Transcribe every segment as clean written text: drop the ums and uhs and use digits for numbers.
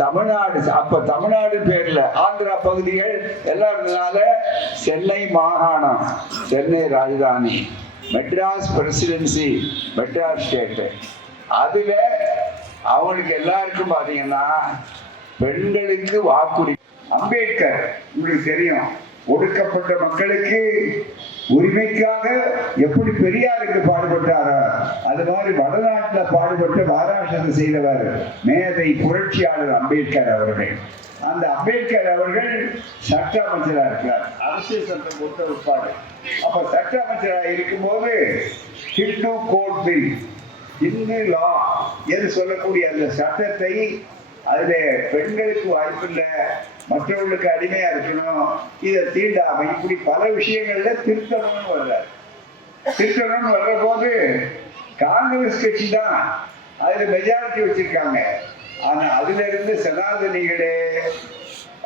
தமிழ்நாடு, அப்ப தமிழ்நாடு பேர்ல ஆந்திரா பகுதிகள் எல்லாம் இருந்ததுனால சென்னை மாகாணம், சென்னை ராஜதானி, மெட்ராஸ் பிரசிடென்சி, மெட்ராஸ் ஸ்டேட். அதுல அவங்களுக்கு எல்லாருக்கும் பாத்தீங்கன்னா பெண்களுக்கு வாக்குறுதி. அம்பேத்கர் உங்களுக்கு தெரியும், ஒடுக்கப்பட்ட மக்களுக்கு உரிமைக்காக எப்படி பெரியாருக்கு பாடுபட்டாரோ அது மாதிரி வடநாட்டில் பாடுபட்டு மகாராஷ்டிரத்தில் செய்தவர் மேதை புரட்சியாளர் அம்பேத்கர் அவர்கள். அந்த அம்பேத்கர் அவர்கள் சட்ட அமைச்சராக இருக்கிறார், அரசியல் சட்டம் கொடுத்த உட்பாடு. அப்ப சட்ட அமைச்சராக இருக்கும்போது ஹிந்து கோட் பில், இந்து லா என்று சொல்லக்கூடிய அந்த சட்டத்தை அதுல பெண்களுக்கு வாய்ப்பு இல்லை, மற்றவர்களுக்கு அடிமையா இருக்கணும், இதை தீண்டாமை, இப்படி பல விஷயங்கள்ல திருத்தணும்னு வர்றாரு. திருத்தணும்னு வர்ற போது காங்கிரஸ் கட்சி தான் அதுல மெஜாரிட்டி வச்சிருக்காங்க. ஆனா அதுல இருந்து சனாதனிகளே,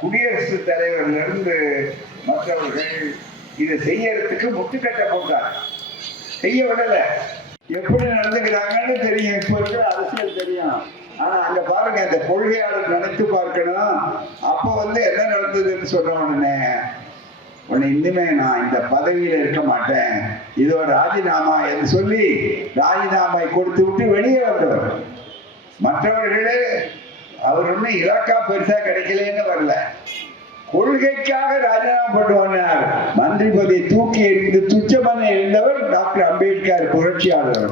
குடியரசுத் தலைவர்ல இருந்து மற்றவர்கள் இதை செய்யறதுக்கு முட்டுக்கட்டை போட்டாங்க, செய்ய விடல. எப்படி நடந்துக்கிறாங்கன்னு தெரியும், இப்ப இருக்கிற அரசியல் தெரியும். ஆனா அங்க பாருங்க, அந்த கொள்கையாளர் நினைத்து பார்க்கணும். அப்ப என்ன நடந்ததுன்னு சொல்ற உடனே இனிமே நான் இந்த பதவியில இருக்க மாட்டேன், இதோ ராஜினாமா என்று சொல்லி ராஜினாமை கொடுத்து விட்டு வெளியே வந்தவர். மற்றவர்களே அவர் ஒன்னும் இலக்கா பெருசா கிடைக்கலன்னு வரல, கொள்கைக்காக ராஜினாமா பண்ணுவார். மந்திரி பதவியை தூக்கி எறிந்து துச்சமனை இருந்தவர் டாக்டர் அம்பேத்கர் புரட்சியாளர்.